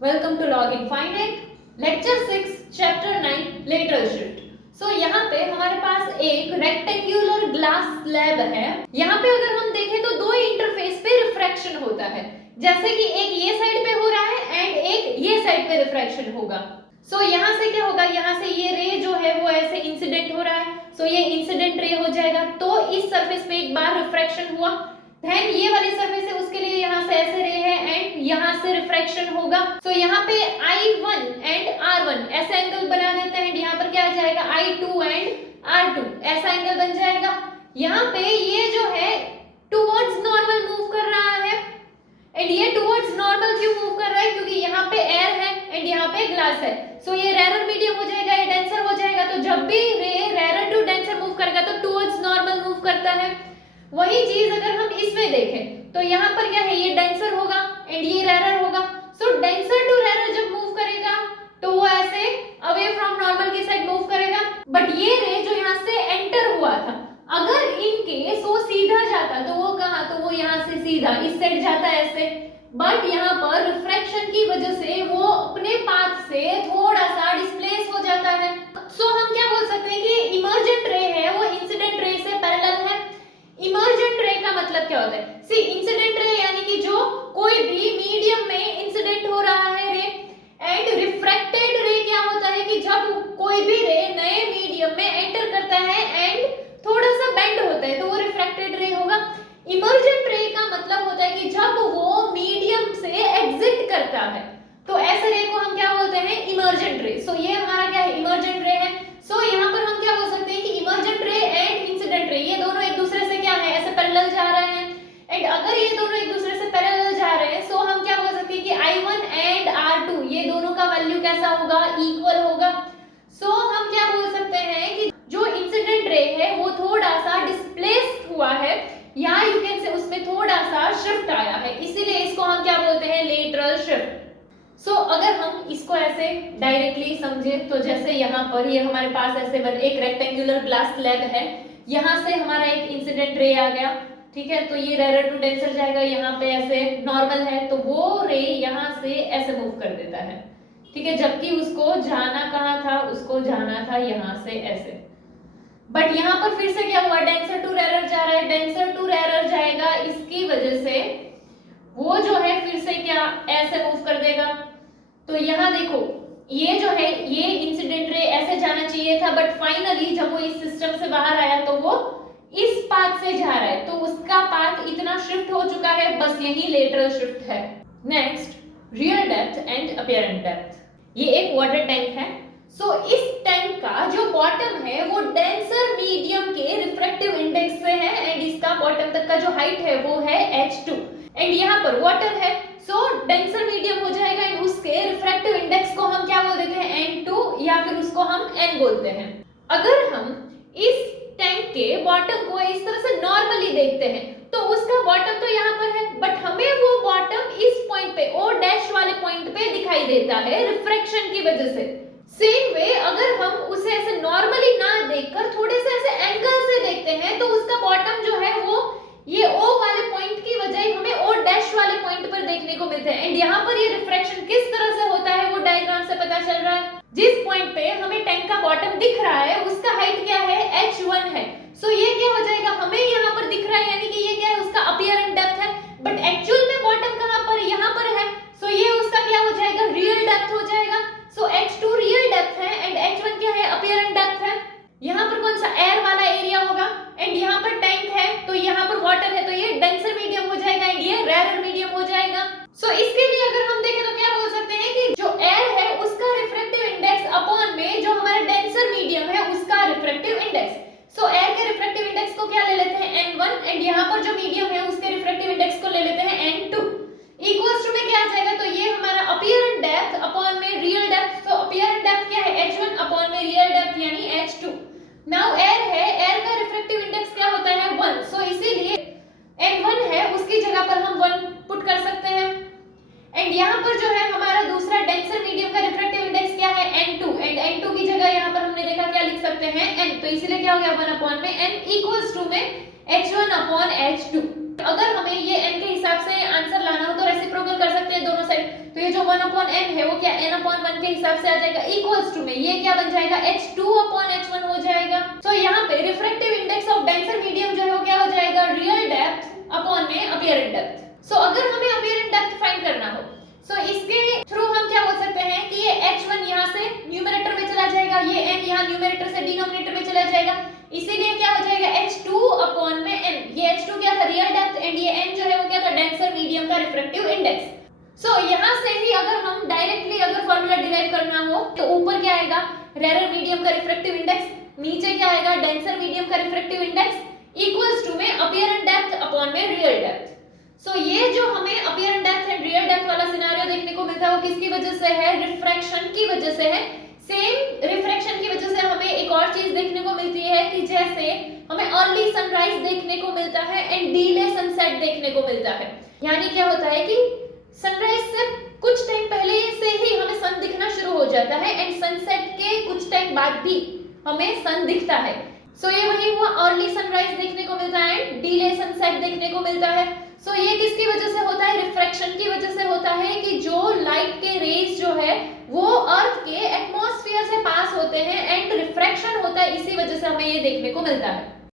Welcome to Log Infinite, Lecture 6, Chapter 9, Lateral Shift. So यहाँ पे हमारे पास एक रेक्टेंगुलर ग्लास स्लैब है। यहाँ पे अगर हम देखें तो दो इंटरफेस पे रिफ्रैक्शन होता है, जैसे कि एक ये साइड पे हो रहा है एंड एक ये साइड पे रिफ्रैक्शन होगा। सो यहाँ से क्या होगा, यहाँ से ये रे जो है वो ऐसे इंसिडेंट हो रहा है, सो ये इंसिडेंट रे हो जाएगा। तो इस सरफेस पे एक बार रिफ्रैक्शन हुआ, देन ये वाली सरफेस है उसके लिए यहाँ से ऐसे रे है एंड यहाँ से रिफ्रैक्शन होगा। सो यहाँ पे I1 एंड R1 ऐसे एंगल बना देते हैं, यहाँ पर क्या आ जाएगा I2 एंड R2 ऐसा एंगल बन जाएगा। यहाँ पे ये जो है टुवर्ड्स नॉर्मल मूव कर रहा है एंड ये टुवर्ड्स नॉर्मल क्यों मूव कर रहा है, क्योंकि यहाँ पे एयर है एंड यहाँ पे ग्लास है। सो ये रेरर मीडियम हो जाएगा, ये डेंसर हो जाएगा। तो जब भी रे रेरर टू डेंसर मूव करेगा तो टुवर्ड्स नॉर्मल मूव करता है। वही चीज अगर हम इसमें देखें तो यहाँ पर क्या है, ये डेंसर होगा एंड ये रेरर होगा। सो डेंसर टू रेरर जब मूव करेगा तो वो ऐसे अवे फ्रॉम नॉर्मल की साइड मूव करेगा। बट ये रे जो यहाँ से एंटर हुआ था, अगर इन केस वो सीधा जाता तो वो कहाँ, तो वो यहाँ से सीधा इस साइड जाता ऐसे। बट यहाँ पर रिफ्रैक्शन की वजह से वो अपने पाथ से थोड़ा सा डिस्प्लेस हो जाता है। सो हम क्या बोल सकते हैं कि इमर्जेंट रे है वो इंसिडेंट रे से पैरेलल है। इमर्जेंट रे का मतलब क्या होता है, सी इंसिडेंट रे यानी कि जो कोई भी मीडियम में इंसिडेंट हो रहा है रे, एंड रिफ्रैक्टेड रे क्या होता है कि जब कोई भी रे नए मीडियम में एंटर करता है एंड थोड़ा सा बेंड होता है तो वो रिफ्रैक्टेड रे होगा। इमर्जेंट रे का मतलब होता है कि जब वो मीडियम से एग्जिट करता है तो ऐसे रे को हम क्या बोलते हैं, इमर्जेंट रे। सो ये हमारा क्या है, इमर्जेंट रे है। सो यहाँ पर हम क्या बोल सकते हैं कि इमर्जेंट रे एंड इंसिडेंट रे ये दोनों एक दूसरे से क्या है, ऐसे पैरेलल जा रहे हैं। एंड अगर ये दोनों एक दूसरे से पैरेलल जा रहे हैं सो हम क्या बोल सकते हैं कि I1 एंड R2 ये दोनों का वैल्यू कैसा होगा, इक्वल होगा। सो हम क्या बोल सकते हैं कि जो इंसिडेंट रे है वो थोड़ा सा डिस्प्लेस हुआ है, या यू कैन से उसमें थोड़ा सा शिफ्ट आया है, इसीलिए इसको हम क्या बोलते हैं, लेटरल शिफ्ट। सो अगर हम इसको ऐसे डायरेक्टली समझे तो जैसे यहाँ पर ये हमारे पास ऐसे एक रेक्टेंगुलर ग्लास स्लैब है, यहाँ से हमारा एक इंसिडेंट रे आ गया, ठीक है। तो ये रेरर टू डेंसर जाएगा, यहाँ पे ऐसे नॉर्मल है तो वो रे यहाँ से ऐसे मूव कर देता है, ठीक है। जबकि उसको जाना कहाँ था, उसको जाना था यहाँ से ऐसे। बट यहाँ पर फिर से क्या हुआ, डेंसर टू रेरर जा रहा है, डेंसर टू रेरर जाएगा, इसकी वजह से वो जो है फिर से क्या ऐसे मूव कर देगा। तो यहाँ देखो ये जो है ये इंसिडेंट रे ऐसे जाना चाहिए था, बट फाइनली जब वो इस सिस्टम से बाहर आया तो वो इस पाथ से जा रहा है, तो उसका पाथ इतना शिफ्ट हो चुका है, बस यही लेटरल शिफ्ट है। Next, real depth and apparent depth. ये एक वाटर टैंक है। सो इस टैंक का जो बॉटम है वो डेंसर मीडियम के रिफ्रैक्टिव इंडेक्स से है एंड इसका बॉटम तक का जो हाइट है वो है h2 एंड यहाँ पर वाटर है। सो डेंसर मीडियम हो जाएगा एंड उसके रिफ्रैक्टिव इंडेक्स को हम क्या बोल देते हैं, n2 या फिर उसको हम n बोलते हैं। अगर हम इस टैंक के बॉटम को इस तरह से नॉर्मली देखते हैं तो उसका बॉटम तो यहाँ पर है, बट हमें वो बॉटम इस पॉइंट पे O डैश वाले पॉइंट पे दिखाई देता है रिफ्रैक्शन की वजह से। सेम वे अगर हम उसे ऐसे नॉर्मली ना देखकर थोड़े से ऐसे एंगल से देखते हैं तो उसका बॉटम जो है वो ये O वाले पॉइंट की बजाय हमें O डैश वाले पॉइंट पर देखने को मिलता है। एंड यहाँ पर ये रिफ्रैक्शन किस तरह से होता है वो डायग्राम से पता चल रहा है। जिस पॉइंट पे हमें टैंक का बॉटम दिख रहा है उसका हाइट क्या है, h1 है। सो ये क्या हो जाएगा, हमें यहाँ पर दिख रहा है यानी कि ये क्या है, उसका अपीयरेंट डेप्थ है, बट एक्चुअल में बॉटम कहाँ पर, यहाँ पर है। सो ये उसका क्या हो जाएगा, रियल डेप्थ हो जाएगा। सो h2 रियल डेप्थ है एंड h1 क्या है, अपीयरेंट डेप्थ है। यहाँ पर कौन सा, एयर वाला एरिया होगा एंड यहाँ पर टैंक है तो यहाँ पर वाटर है, तो ये डेंसर मीडियम हो जाएगा एंड ये रेरर मीडियम हो जाएगा। सो इसके लिए अगर हम देखें तो क्या बोल सकते हैं कि जो एयर है उसका रिफ्रैक्टिव इंडेक्स अपॉन में जो हमारा डेंसर मीडियम है उसका रिफ्रैक्टिव इंडेक्स। सो एयर के रिफ्रैक्टिव इंडेक्स को क्या ले लेते हैं, n1 एंड यहाँ पर जो मीडियम है उसके रिफ्रैक्टिव इंडेक्स को ले लेते हैं n2। इक्वल्स टू में क्या आ जाएगा, तो ये हमारा अपीयरेंट डेप्थ अपॉन में रियल डेप्थ। सो अपीयरेंट डेप्थ क्या है, h1 अपॉन में रियल डेप्थ यानी h2। नाउ एयर है, एयर का रिफ्रैक्टिव इंडेक्स क्या होता है, 1। सो इसीलिए n1 है उसकी जगह पर हम 1 पुट कर सकते हैं। एंड यहाँ पर जो है हमारा दूसरा डेंसर मीडियम का रिफ्रैक्टिव इंडेक्स क्या है, n2 एंड n2 की जगह यहाँ पर हमने देखा क्या लिख सकते हैं, n। तो इसीलिए क्या हो गया, 1 अपॉन में n इक्वल्स टू में h1 अपॉन h2। अगर हमें ये n के हिसाब से आंसर लाना हो तो रेसिप्रोकल कर सकते हैं दोनों साइड, तो ये जो 1/n है वो क्या n/1 के हिसाब से आ जाएगा, इक्वल्स टू में ये क्या बन जाएगा h2/h1 हो जाएगा। सो यहाँ पे refractive index of denser medium जो है वो क्या हो जाएगा, रियल डेप्थ अपॉन में अपीयरेंट डेप्थ। सो अगर हमें अपीयरेंट डेप्थ फाइंड करना हो, सो इसके थ्रू हम क्या बोल सकते हैं कि ये h1 यहाँ से न्यूमरेटर में चला जाएगा, ये n यहाँ न्यूमरेटर से डिनोमिनेटर में चला जाएगा, इसीलिए क्या हो जाएगा h2 में n। ये h2 क्या था, रियल डेप्थ, एंड ये n जो है वो क्या था, डेंसर मीडियम का रिफ्रैक्टिव इंडेक्स। सो यहाँ से ही अगर हम डायरेक्टली अगर फॉर्मूला डिराइव करना हो तो ऊपर क्या आएगा, रेयर मीडियम का रिफ्रैक्टिव इंडेक्स, नीचे क्या आएगा, डेंसर मीडियम का रिफ्रैक्टिव इंडेक्स इक्वल्स टू में अपीयरेंट डेप्थ अपॉन में रियल डेप्थ। सो ये जो हमें अपीयरेंट डेप्थ एंड रियल डेप्थ वाला सिनेरियो देखने को मिलता है वो किसकी वजह से है, रिफ्रैक्शन की वजह से है। सेम रिफ्रैक्शन की वजह से हमें एक और चीज देखने को मिलती है कि जैसे हमें अर्ली सनराइज देखने को मिलता है एंड डीले सनसेट देखने को मिलता है। यानी क्या होता है कि सनराइज से कुछ टाइम पहले से ही हमें सन दिखना शुरू हो जाता है एंड सनसेट के कुछ टाइम बाद भी हमें सन दिखता है। सो ये वही हुआ, अर्ली सनराइज देखने को मिलता है एंड डीले सनसेट देखने को मिलता है। सो ये किसकी वजह से होता है, रिफ्रैक्शन की वजह से होता है कि जो लाइट के रेज जो है वो अर्थ के एटमॉस्फेयर से पास होते हैं एंड रिफ्रैक्शन होता है, इसी वजह से हमें ये देखने को मिलता है।